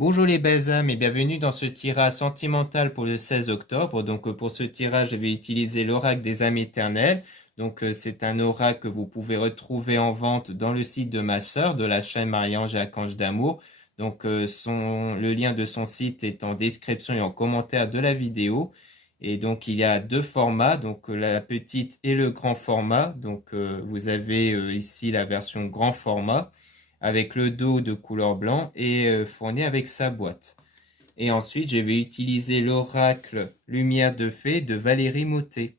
Bonjour les belles âmes et bienvenue dans ce tirage sentimental pour le 16 octobre. Pour ce tirage, je vais utiliser l'oracle des âmes éternelles. C'est un oracle que vous pouvez retrouver en vente dans le site de ma sœur, de la chaîne Marie-Ange et Archange d'Amour. Le lien de son site est en description et en commentaire de la vidéo. Il y a deux formats, la petite et le grand format. Vous avez ici la version grand format avec le dos de couleur blanc et fourni avec sa boîte. Et ensuite, je vais utiliser l'oracle Lumière de Fée de Valérie Mottet.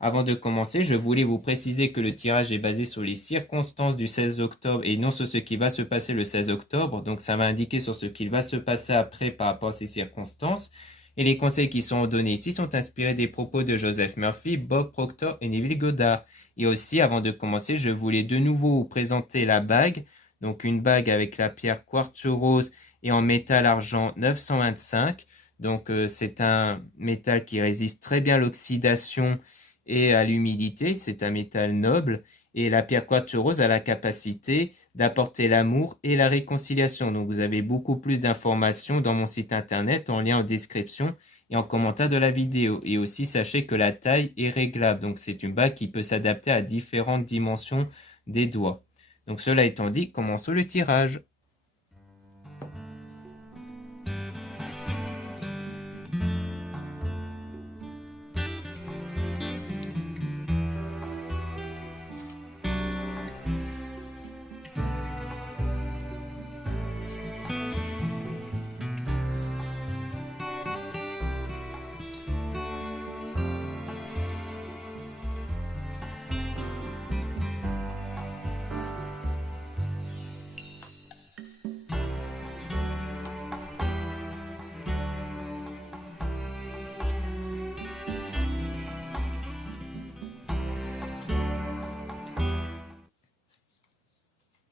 Avant de commencer, je voulais vous préciser que le tirage est basé sur les circonstances du 16 octobre et non sur ce qui va se passer le 16 octobre. Donc ça va indiquer sur ce qu'il va se passer après par rapport à ces circonstances. Et les conseils qui sont donnés ici sont inspirés des propos de Joseph Murphy, Bob Proctor et Neville Goddard. Et aussi, avant de commencer, je voulais de nouveau vous présenter la bague. Donc une bague avec la pierre quartz rose et en métal argent 925. C'est un métal qui résiste très bien à l'oxydation et à l'humidité. C'est un métal noble. Et la pierre quartz rose a la capacité d'apporter l'amour et la réconciliation. Donc vous avez beaucoup plus d'informations dans mon site internet en lien en description et en commentaire de la vidéo. Et aussi sachez que la taille est réglable. Donc c'est une bague qui peut s'adapter à différentes dimensions des doigts. Donc cela étant dit, commençons le tirage.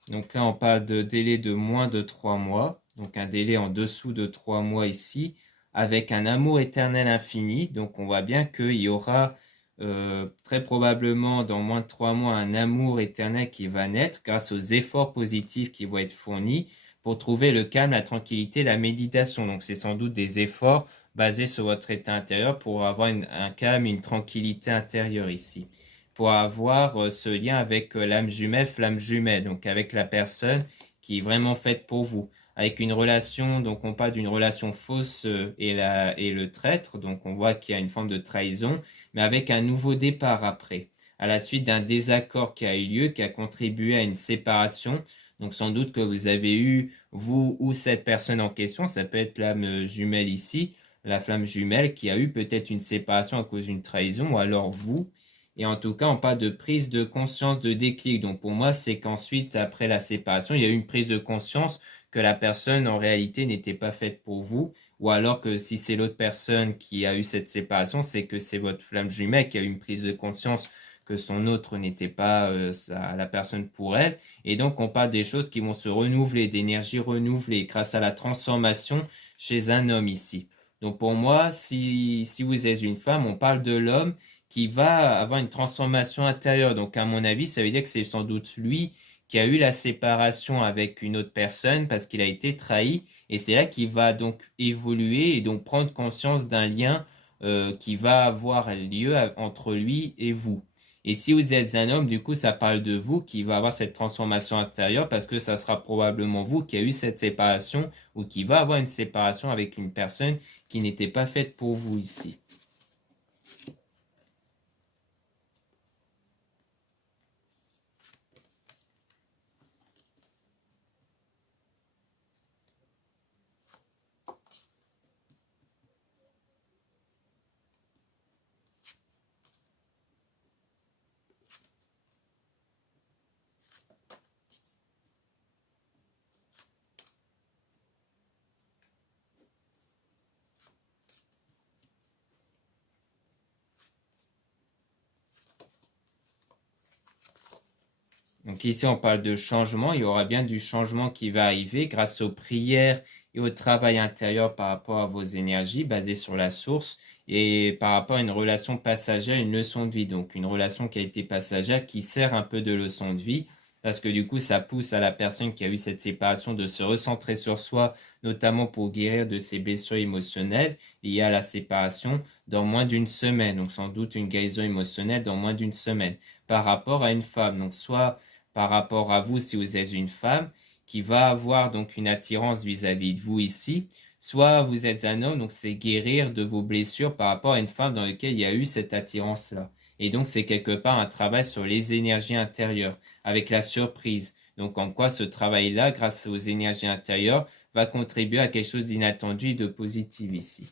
Donc là, on parle de délai de moins de 3 mois. Donc un délai en dessous de 3 mois ici, avec un amour éternel infini. Donc on voit bien qu'il y aura très probablement dans moins de 3 mois un amour éternel qui va naître grâce aux efforts positifs qui vont être fournis pour trouver le calme, la tranquillité, la méditation. Donc c'est sans doute des efforts basés sur votre état intérieur pour avoir un calme, une tranquillité intérieure ici pour avoir ce lien avec l'âme jumelle, flamme jumelle, donc avec la personne qui est vraiment faite pour vous. Avec une relation, donc on parle d'une relation fausse et le traître, donc on voit qu'il y a une forme de trahison, mais avec un nouveau départ après, à la suite d'un désaccord qui a eu lieu, qui a contribué à une séparation. Donc sans doute que vous avez eu, vous ou cette personne en question, ça peut être l'âme jumelle ici, la flamme jumelle, qui a eu peut-être une séparation à cause d'une trahison, ou alors vous. Et en tout cas, on parle de prise de conscience, de déclic. Donc pour moi, c'est qu'ensuite, après la séparation, il y a eu une prise de conscience que la personne, en réalité, n'était pas faite pour vous. Ou alors que si c'est l'autre personne qui a eu cette séparation, c'est que c'est votre flamme jumelle qui a eu une prise de conscience que son autre n'était pas la personne pour elle. Et donc, on parle des choses qui vont se renouveler, d'énergie renouvelée grâce à la transformation chez un homme ici. Donc pour moi, si vous êtes une femme, on parle de l'homme qui va avoir une transformation intérieure. Donc, à mon avis, ça veut dire que c'est sans doute lui qui a eu la séparation avec une autre personne parce qu'il a été trahi. Et c'est là qu'il va donc évoluer et donc prendre conscience d'un lien qui va avoir lieu entre lui et vous. Et si vous êtes un homme, du coup, ça parle de vous qui va avoir cette transformation intérieure parce que ça sera probablement vous qui a eu cette séparation ou qui va avoir une séparation avec une personne qui n'était pas faite pour vous ici. Donc ici, on parle de changement. Il y aura bien du changement qui va arriver grâce aux prières et au travail intérieur par rapport à vos énergies basées sur la source et par rapport à une relation passagère, une leçon de vie. Donc une relation qui a été passagère qui sert un peu de leçon de vie parce que du coup, ça pousse à la personne qui a eu cette séparation de se recentrer sur soi, notamment pour guérir de ses blessures émotionnelles liées à la séparation dans moins d'une semaine. Donc, sans doute une guérison émotionnelle dans moins d'une semaine par rapport à une femme. Donc, soit par rapport à vous, si vous êtes une femme qui va avoir donc une attirance vis-à-vis de vous ici, soit vous êtes un homme, donc c'est guérir de vos blessures par rapport à une femme dans laquelle il y a eu cette attirance-là. Et donc, c'est quelque part un travail sur les énergies intérieures, avec la surprise. Donc, en quoi ce travail-là, grâce aux énergies intérieures, va contribuer à quelque chose d'inattendu et de positif ici.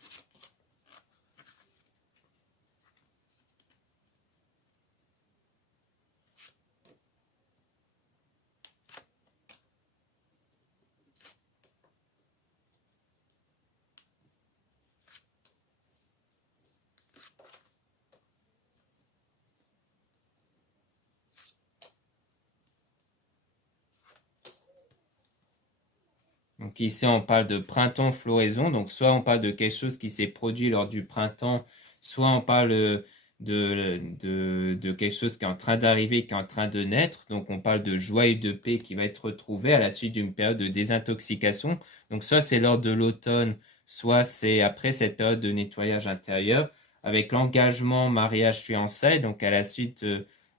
Donc ici, on parle de printemps floraison. Donc soit on parle de quelque chose qui s'est produit lors du printemps, soit on parle de quelque chose qui est en train d'arriver, qui est en train de naître. Donc on parle de joie et de paix qui va être retrouvée à la suite d'une période de désintoxication. Donc soit c'est lors de l'automne, soit c'est après cette période de nettoyage intérieur, avec l'engagement mariage fiançailles, donc à la suite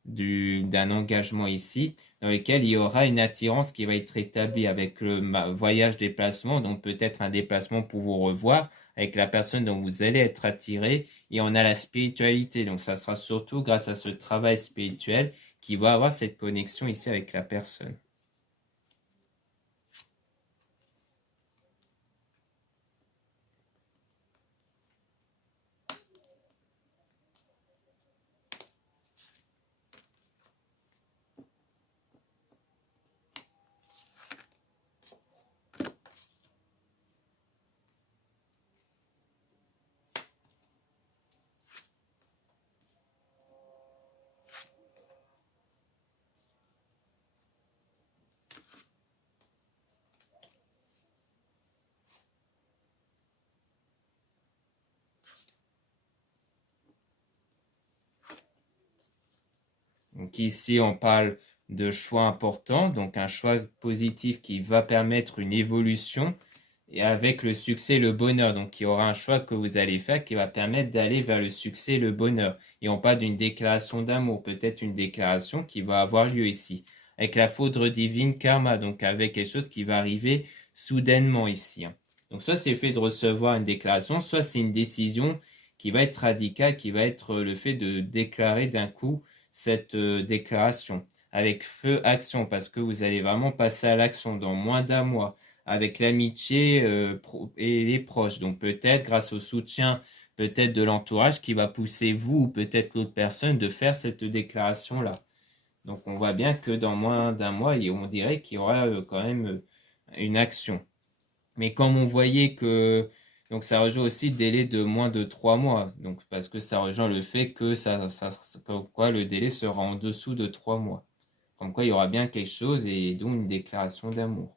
d'un engagement ici dans lequel il y aura une attirance qui va être établie avec le voyage déplacement, donc peut-être un déplacement pour vous revoir avec la personne dont vous allez être attiré. Et on a la spiritualité, donc ça sera surtout grâce à ce travail spirituel qui va avoir cette connexion ici avec la personne. Donc ici, on parle de choix importants, donc un choix positif qui va permettre une évolution et avec le succès, le bonheur. Donc il y aura un choix que vous allez faire qui va permettre d'aller vers le succès, le bonheur. Et on parle d'une déclaration d'amour, peut-être une déclaration qui va avoir lieu ici. Avec la foudre divine karma, donc avec quelque chose qui va arriver soudainement ici. Donc soit c'est le fait de recevoir une déclaration, soit c'est une décision qui va être radicale, qui va être le fait de déclarer d'un coup cette déclaration avec feu action parce que vous allez vraiment passer à l'action dans moins d'un mois avec l'amitié et les proches. Donc peut-être grâce au soutien peut-être de l'entourage qui va pousser vous ou peut-être l'autre personne de faire cette déclaration-là. Donc on voit bien que dans moins d'un mois, on dirait qu'il y aura quand même une action. Mais comme on voyait que donc ça rejoint aussi le délai de moins de 3 mois. Donc parce que ça rejoint le fait que comme quoi le délai sera en dessous de 3 mois. Comme quoi il y aura bien quelque chose et donc une déclaration d'amour.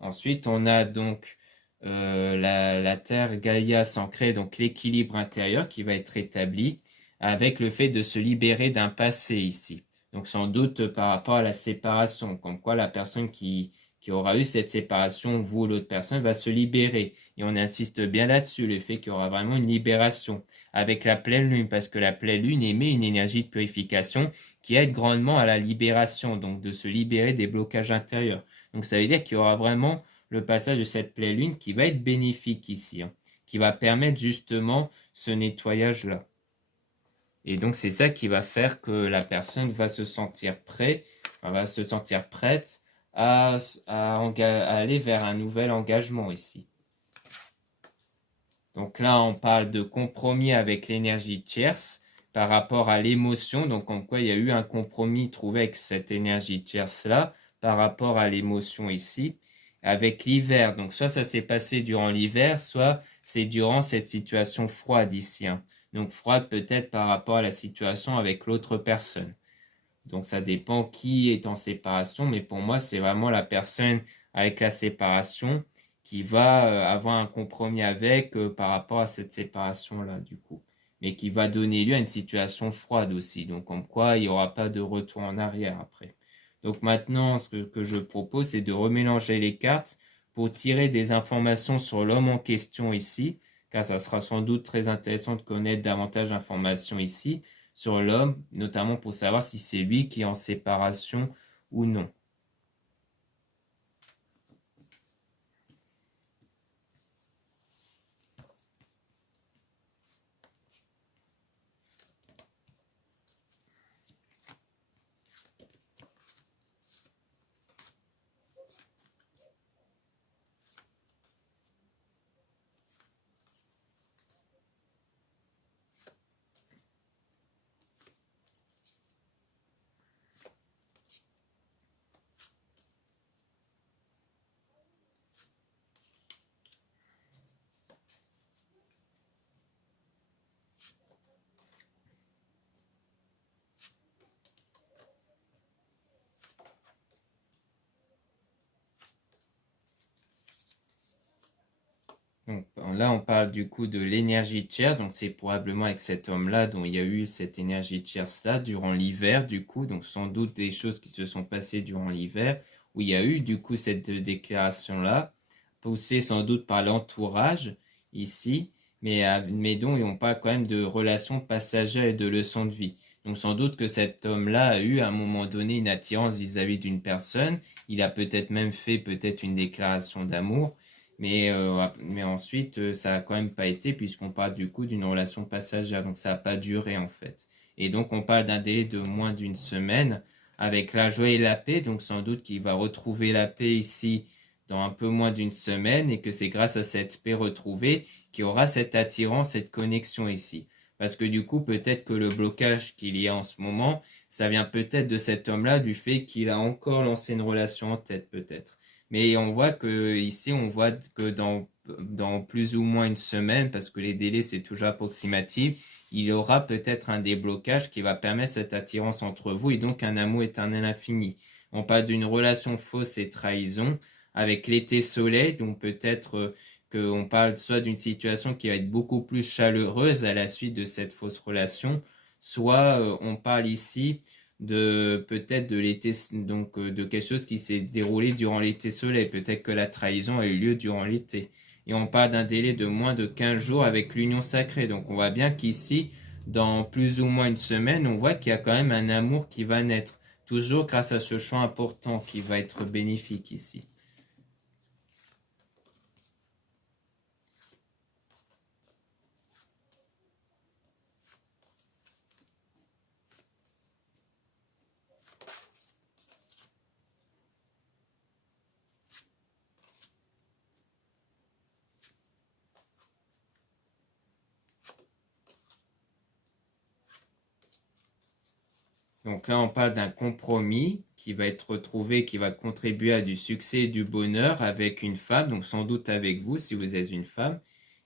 Ensuite, on a donc la Terre Gaïa s'ancrer, donc l'équilibre intérieur qui va être établi avec le fait de se libérer d'un passé ici. Donc sans doute par rapport à la séparation, comme quoi la personne qui aura eu cette séparation, vous ou l'autre personne, va se libérer. Et on insiste bien là-dessus, le fait qu'il y aura vraiment une libération avec la pleine lune, parce que la pleine lune émet une énergie de purification qui aide grandement à la libération, donc de se libérer des blocages intérieurs. Donc ça veut dire qu'il y aura vraiment le passage de cette pleine lune qui va être bénéfique ici, qui va permettre justement ce nettoyage-là. Et donc c'est ça qui va faire que la personne va se sentir prête à aller vers un nouvel engagement ici. Donc là, on parle de compromis avec l'énergie tierce par rapport à l'émotion. Donc en quoi il y a eu un compromis trouvé avec cette énergie tierce-là par rapport à l'émotion ici, avec l'hiver. Donc soit ça s'est passé durant l'hiver, soit c'est durant cette situation froide ici. Donc froide peut-être par rapport à la situation avec l'autre personne. Donc ça dépend qui est en séparation, mais pour moi c'est vraiment la personne avec la séparation qui va avoir un compromis avec par rapport à cette séparation-là du coup. Mais qui va donner lieu à une situation froide aussi. Donc comme quoi il n'y aura pas de retour en arrière après. Donc maintenant, que je propose, c'est de remélanger les cartes pour tirer des informations sur l'homme en question ici, car ça sera sans doute très intéressant de connaître davantage d'informations ici sur l'homme, notamment pour savoir si c'est lui qui est en séparation ou non. Donc là, on parle du coup de l'énergie tiers. Donc c'est probablement avec cet homme-là dont il y a eu cette énergie tierce-là durant l'hiver, du coup. Donc sans doute des choses qui se sont passées durant l'hiver, où il y a eu du coup cette déclaration-là, poussée sans doute par l'entourage ici, mais dont on parle quand même de relations passagères et de leçons de vie. Donc sans doute que cet homme-là a eu à un moment donné une attirance vis-à-vis d'une personne. Il a peut-être même fait peut-être une déclaration d'amour. Mais ensuite, ça a quand même pas été puisqu'on parle du coup d'une relation passagère, donc ça n'a pas duré en fait. Et donc on parle d'un délai de moins d'une semaine avec la joie et la paix, donc sans doute qu'il va retrouver la paix ici dans un peu moins d'une semaine et que c'est grâce à cette paix retrouvée qu'il y aura cette attirance, cette connexion ici. Parce que du coup, peut-être que le blocage qu'il y a en ce moment, ça vient peut-être de cet homme-là, du fait qu'il a encore lancé une relation en tête peut-être. Mais on voit que ici, on voit que dans plus ou moins une semaine, parce que les délais c'est toujours approximatif, il y aura peut-être un déblocage qui va permettre cette attirance entre vous et donc un amour éternel infini. On parle d'une relation fausse et trahison avec l'été soleil, donc peut-être qu'on parle soit d'une situation qui va être beaucoup plus chaleureuse à la suite de cette fausse relation, soit on parle ici de peut-être de l'été, donc de quelque chose qui s'est déroulé durant l'été soleil. Peut-être que la trahison a eu lieu durant l'été. Et on parle d'un délai de moins de 15 jours avec l'union sacrée. Donc on voit bien qu'ici, dans plus ou moins une semaine, on voit qu'il y a quand même un amour qui va naître. Toujours grâce à ce choix important qui va être bénéfique ici. Donc là, on parle d'un compromis qui va être retrouvé, qui va contribuer à du succès et du bonheur avec une femme, donc sans doute avec vous si vous êtes une femme.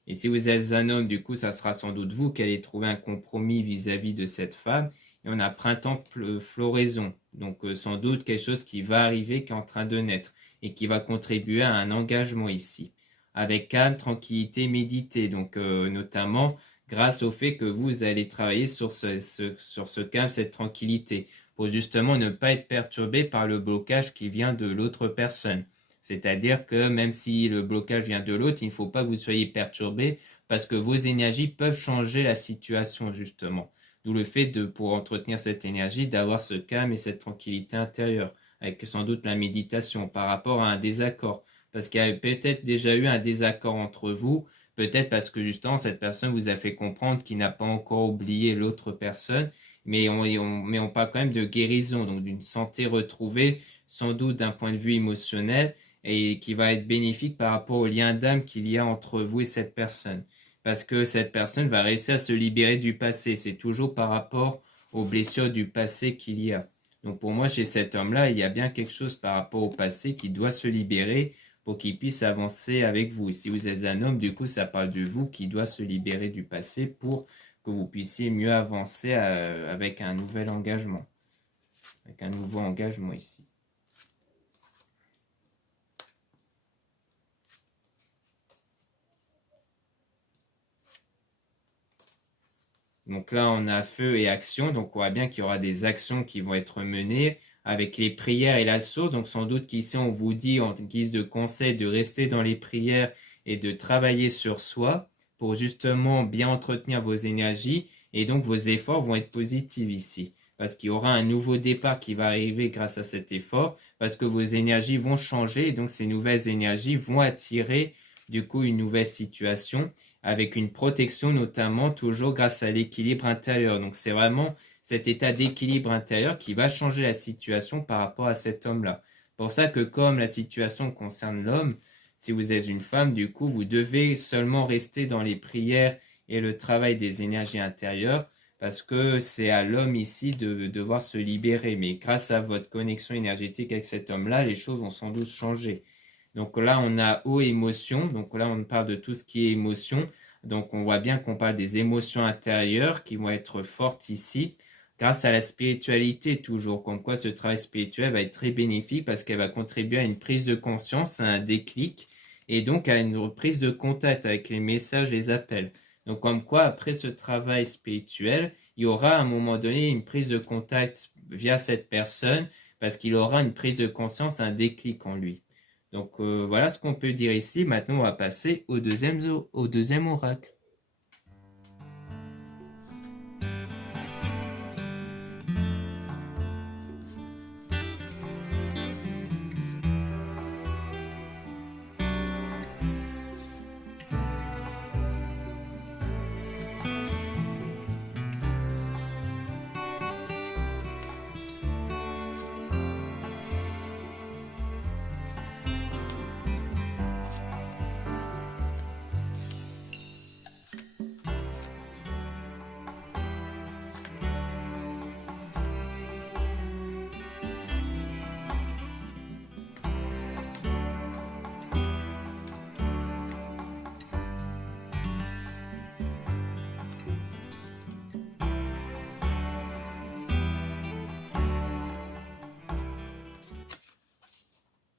Et si vous êtes un homme, du coup, ça sera sans doute vous qui allez trouver un compromis vis-à-vis de cette femme. Et on a printemps, floraison. Donc sans doute quelque chose qui va arriver, qui est en train de naître et qui va contribuer à un engagement ici. Avec calme, tranquillité, méditer. Donc notamment grâce au fait que vous allez travailler sur ce calme, cette tranquillité, pour justement ne pas être perturbé par le blocage qui vient de l'autre personne. C'est-à-dire que même si le blocage vient de l'autre, il ne faut pas que vous soyez perturbé parce que vos énergies peuvent changer la situation justement. D'où le fait de, pour entretenir cette énergie, d'avoir ce calme et cette tranquillité intérieure, avec sans doute la méditation par rapport à un désaccord. Parce qu'il y a peut-être déjà eu un désaccord entre vous, peut-être parce que justement cette personne vous a fait comprendre qu'il n'a pas encore oublié l'autre personne, mais on parle quand même de guérison, donc d'une santé retrouvée, sans doute d'un point de vue émotionnel, et qui va être bénéfique par rapport au lien d'âme qu'il y a entre vous et cette personne. Parce que cette personne va réussir à se libérer du passé. C'est toujours par rapport aux blessures du passé qu'il y a. Donc pour moi, chez cet homme-là, il y a bien quelque chose par rapport au passé qui doit se libérer pour qu'il puisse avancer avec vous. Et si vous êtes un homme, du coup, ça parle de vous qui doit se libérer du passé pour que vous puissiez mieux avancer avec un nouvel engagement, avec un nouveau engagement ici. Donc là, on a feu et action. Donc on voit bien qu'il y aura des actions qui vont être menées avec les prières et la source. Donc sans doute qu'ici on vous dit en guise de conseil de rester dans les prières et de travailler sur soi pour justement bien entretenir vos énergies et donc vos efforts vont être positifs ici. Parce qu'il y aura un nouveau départ qui va arriver grâce à cet effort, parce que vos énergies vont changer et donc ces nouvelles énergies vont attirer du coup une nouvelle situation avec une protection notamment toujours grâce à l'équilibre intérieur. Donc c'est vraiment cet état d'équilibre intérieur qui va changer la situation par rapport à cet homme-là. Pour ça que comme la situation concerne l'homme, si vous êtes une femme, du coup, vous devez seulement rester dans les prières et le travail des énergies intérieures parce que c'est à l'homme ici de devoir se libérer. Mais grâce à votre connexion énergétique avec cet homme-là, les choses vont sans doute changer. Donc là, on a eau émotion. Donc là, on parle de tout ce qui est émotion. Donc on voit bien qu'on parle des émotions intérieures qui vont être fortes ici grâce à la spiritualité toujours, comme quoi ce travail spirituel va être très bénéfique parce qu'elle va contribuer à une prise de conscience, à un déclic, et donc à une prise de contact avec les messages, les appels. Donc comme quoi, après ce travail spirituel, il y aura à un moment donné une prise de contact via cette personne, parce qu'il aura une prise de conscience, un déclic en lui. Donc voilà ce qu'on peut dire ici. Maintenant, on va passer au deuxième oracle.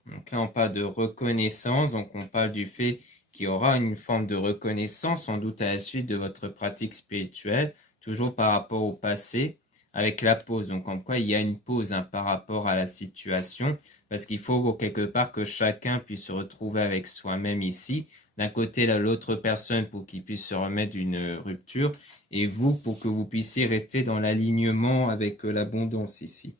Donc là, on parle de reconnaissance, donc on parle du fait qu'il y aura une forme de reconnaissance, sans doute à la suite de votre pratique spirituelle, toujours par rapport au passé, avec la pause. Donc en quoi il y a une pause par rapport à la situation, parce qu'il faut quelque part que chacun puisse se retrouver avec soi-même ici. D'un côté, l'autre personne pour qu'il puisse se remettre d'une rupture, et vous pour que vous puissiez rester dans l'alignement avec l'abondance ici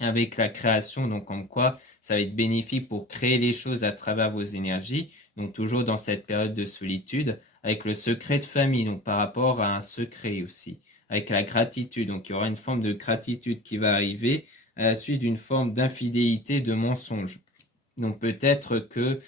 avec la création, donc comme quoi ça va être bénéfique pour créer les choses à travers vos énergies, donc toujours dans cette période de solitude, avec le secret de famille, donc par rapport à un secret aussi, avec la gratitude, donc il y aura une forme de gratitude qui va arriver à la suite d'une forme d'infidélité, de mensonge. Donc peut-être que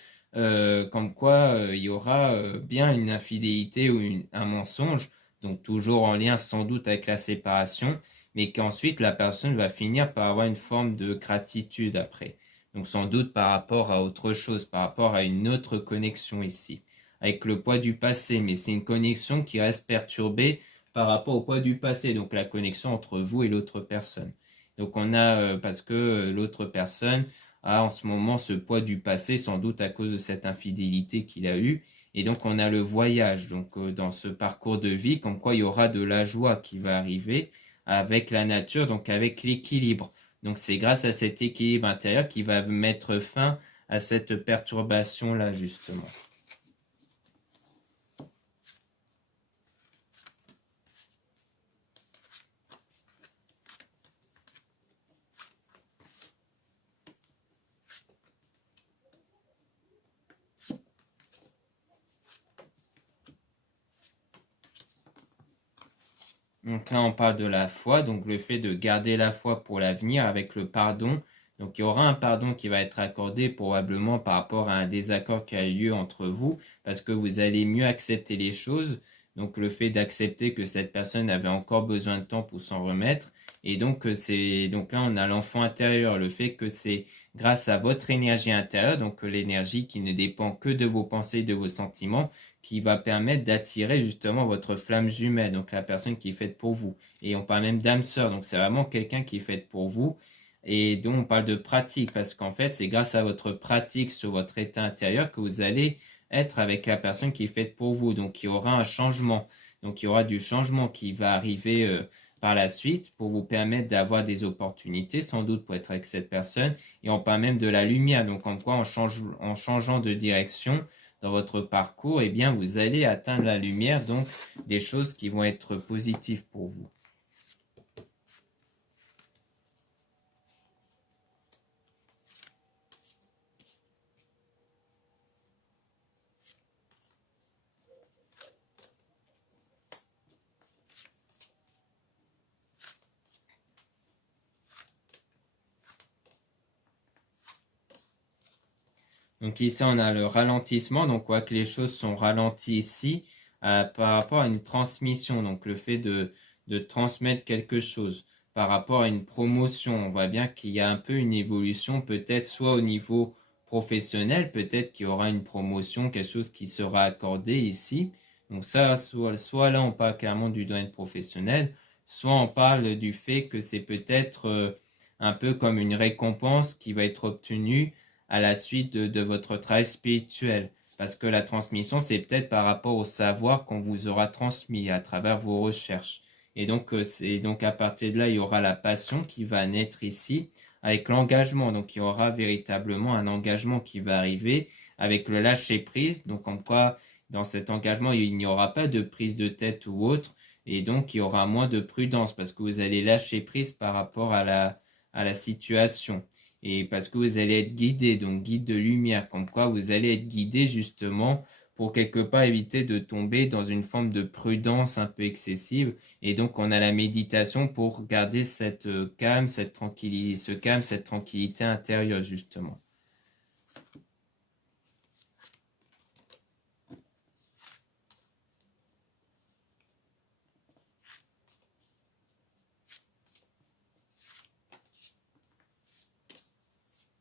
comme quoi il y aura bien une infidélité ou un mensonge, donc toujours en lien sans doute avec la séparation, mais qu'ensuite la personne va finir par avoir une forme de gratitude après. Donc sans doute par rapport à autre chose, par rapport à une autre connexion ici, avec le poids du passé, mais c'est une connexion qui reste perturbée par rapport au poids du passé, donc la connexion entre vous et l'autre personne. Donc on a, parce que l'autre personne a en ce moment ce poids du passé, sans doute à cause de cette infidélité qu'il a eue. Et donc on a le voyage, donc dans ce parcours de vie, comme quoi il y aura de la joie qui va arriver avec la nature, donc avec l'équilibre. Donc c'est grâce à cet équilibre intérieur qui va mettre fin à cette perturbation-là, justement. Donc là, on parle de la foi, donc le fait de garder la foi pour l'avenir avec le pardon. Donc il y aura un pardon qui va être accordé probablement par rapport à un désaccord qui a eu lieu entre vous, parce que vous allez mieux accepter les choses. Donc le fait d'accepter que cette personne avait encore besoin de temps pour s'en remettre. Et donc donc là on a l'enfant intérieur, le fait que c'est grâce à votre énergie intérieure, donc l'énergie qui ne dépend que de vos pensées, de vos sentiments, qui va permettre d'attirer justement votre flamme jumelle, donc la personne qui est faite pour vous. Et on parle même d'âme sœur, donc c'est vraiment quelqu'un qui est faite pour vous. Et donc on parle de pratique, parce qu'en fait c'est grâce à votre pratique sur votre état intérieur que vous allez être avec la personne qui est faite pour vous. Donc il y aura un changement. Donc il y aura du changement qui va arriver par la suite pour vous permettre d'avoir des opportunités, sans doute pour être avec cette personne. Et on parle même de la lumière. Donc, en quoi en changeant de direction dans votre parcours, eh bien, vous allez atteindre la lumière, donc des choses qui vont être positives pour vous. Donc ici, on a le ralentissement. Donc, on voit que les choses sont ralenties ici par rapport à une transmission. Donc, le fait de transmettre quelque chose par rapport à une promotion. On voit bien qu'il y a un peu une évolution, peut-être soit au niveau professionnel, peut-être qu'il y aura une promotion, quelque chose qui sera accordé ici. Donc ça, soit là, on parle clairement du domaine professionnel, soit on parle du fait que c'est peut-être un peu comme une récompense qui va être obtenue à la suite de votre travail spirituel. Parce que la transmission, c'est peut-être par rapport au savoir qu'on vous aura transmis à travers vos recherches. Et donc, c'est donc à partir de là, il y aura la passion qui va naître ici avec l'engagement. Donc, il y aura véritablement un engagement qui va arriver avec le lâcher prise. Donc, en quoi, dans cet engagement, il n'y aura pas de prise de tête ou autre. Et donc, il y aura moins de prudence parce que vous allez lâcher prise par rapport à la situation. Et parce que vous allez être guidé, donc guide de lumière, comme quoi vous allez être guidé justement pour quelque part éviter de tomber dans une forme de prudence un peu excessive. Et donc on a la méditation pour garder cette calme, cette tranquillité, ce calme, cette tranquillité intérieure justement.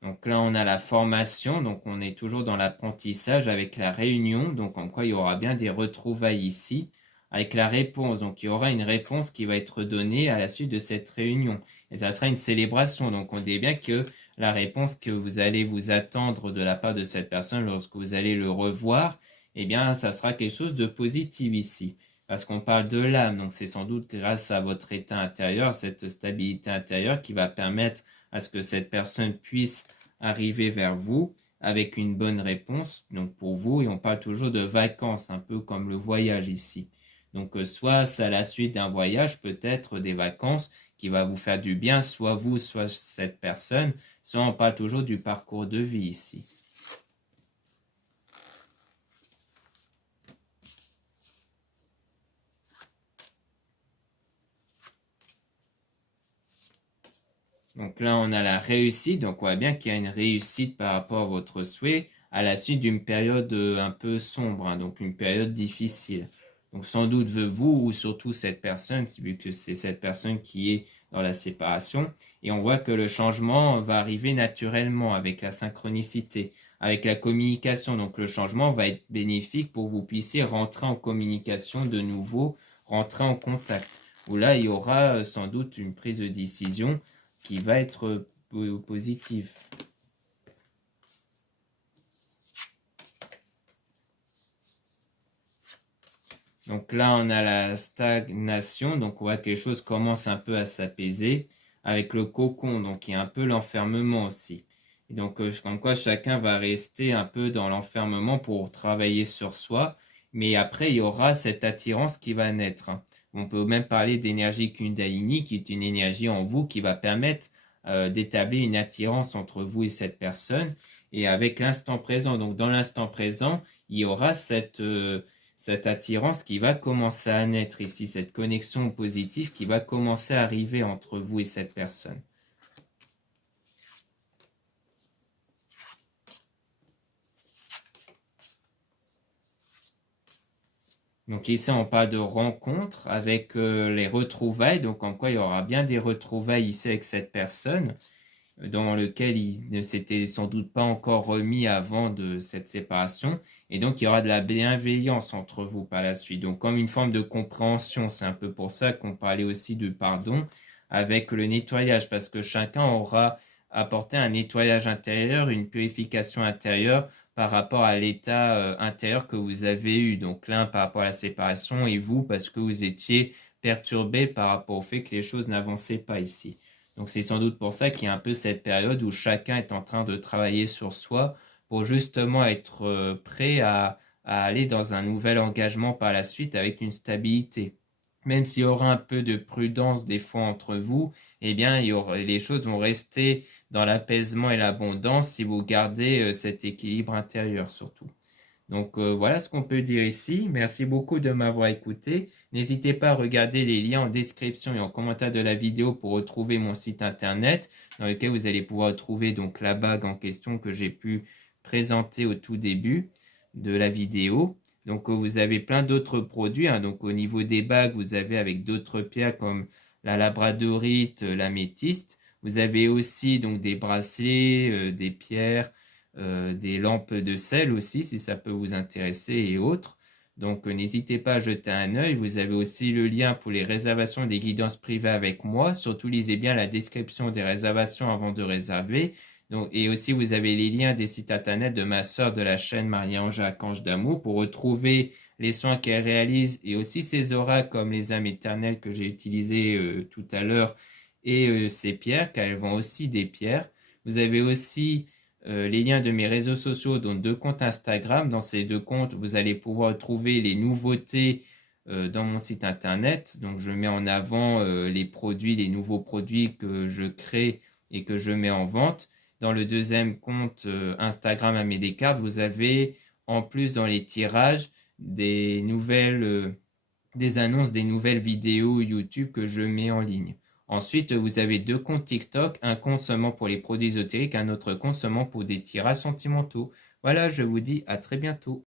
Donc là, on a la formation, donc on est toujours dans l'apprentissage avec la réunion, donc en quoi il y aura bien des retrouvailles ici, avec la réponse, donc il y aura une réponse qui va être donnée à la suite de cette réunion. Et ça sera une célébration, donc on dit bien que la réponse que vous allez vous attendre de la part de cette personne lorsque vous allez le revoir, eh bien, ça sera quelque chose de positif ici. Parce qu'on parle de l'âme, donc c'est sans doute grâce à votre état intérieur, cette stabilité intérieure qui va permettre à ce que cette personne puisse arriver vers vous avec une bonne réponse, donc pour vous, et on parle toujours de vacances, un peu comme le voyage ici. Donc soit c'est à la suite d'un voyage, peut-être des vacances qui va vous faire du bien, soit vous, soit cette personne, soit on parle toujours du parcours de vie ici. Donc là, on a la réussite. Donc on voit bien qu'il y a une réussite par rapport à votre souhait à la suite d'une période un peu sombre, hein, donc une période difficile. Donc sans doute vous ou surtout cette personne, vu que c'est cette personne qui est dans la séparation. Et on voit que le changement va arriver naturellement avec la synchronicité, avec la communication. Donc le changement va être bénéfique pour que vous puissiez rentrer en communication de nouveau, rentrer en contact. Où là, il y aura sans doute une prise de décision qui va être positif. Donc là, on a la stagnation, donc on voit que les choses commencent un peu à s'apaiser avec le cocon, donc il y a un peu l'enfermement aussi. Et donc, comme quoi chacun va rester un peu dans l'enfermement pour travailler sur soi, mais après, il y aura cette attirance qui va naître, hein. On peut même parler d'énergie Kundalini, qui est une énergie en vous qui va permettre d'établir une attirance entre vous et cette personne, et avec l'instant présent. Donc, dans l'instant présent, il y aura cette attirance qui va commencer à naître ici, cette connexion positive qui va commencer à arriver entre vous et cette personne. Donc ici, on parle de rencontre avec les retrouvailles, donc en quoi il y aura bien des retrouvailles ici avec cette personne, dans lequel il ne s'était sans doute pas encore remis avant de cette séparation. Et donc, il y aura de la bienveillance entre vous par la suite. Donc, comme une forme de compréhension, c'est un peu pour ça qu'on parlait aussi du pardon avec le nettoyage, parce que chacun aura apporté un nettoyage intérieur, une purification intérieure par rapport à l'état intérieur que vous avez eu. Donc, l'un par rapport à la séparation et vous parce que vous étiez perturbé par rapport au fait que les choses n'avançaient pas ici. Donc c'est sans doute pour ça qu'il y a un peu cette période où chacun est en train de travailler sur soi pour justement être prêt à aller dans un nouvel engagement par la suite avec une stabilité. Même s'il y aura un peu de prudence des fois entre vous, eh bien, les choses vont rester dans l'apaisement et l'abondance si vous gardez cet équilibre intérieur surtout. Donc voilà ce qu'on peut dire ici. Merci beaucoup de m'avoir écouté. N'hésitez pas à regarder les liens en description et en commentaire de la vidéo pour retrouver mon site internet dans lequel vous allez pouvoir trouver donc la bague en question que j'ai pu présenter au tout début de la vidéo. Donc vous avez plein d'autres produits, hein. Donc au niveau des bagues, vous avez avec d'autres pierres comme la labradorite, l'améthyste. Vous avez aussi donc des bracelets, des pierres, des lampes de sel aussi, si ça peut vous intéresser et autres. Donc n'hésitez pas à jeter un œil. Vous avez aussi le lien pour les réservations des guidances privées avec moi. Surtout lisez bien la description des réservations avant de réserver. Donc, et aussi vous avez les liens des sites internet de ma sœur de la chaîne Marie-Ange Archange d'amour pour retrouver les soins qu'elle réalise et aussi ses auras comme les âmes éternelles que j'ai utilisées tout à l'heure et ces pierres, car elles vendent aussi des pierres. Vous avez aussi les liens de mes réseaux sociaux, dont 2 comptes Instagram. Dans ces 2 comptes, vous allez pouvoir trouver les nouveautés dans mon site internet. Donc, je mets en avant les produits, les nouveaux produits que je crée et que je mets en vente. Dans le 2e compte Instagram Amédée Descartes, vous avez en plus dans les tirages des nouvelles, des annonces des nouvelles vidéos YouTube que je mets en ligne. Ensuite, vous avez 2 comptes TikTok, un compte seulement pour les produits ésotériques, un autre compte seulement pour des tirages sentimentaux. Voilà, je vous dis à très bientôt.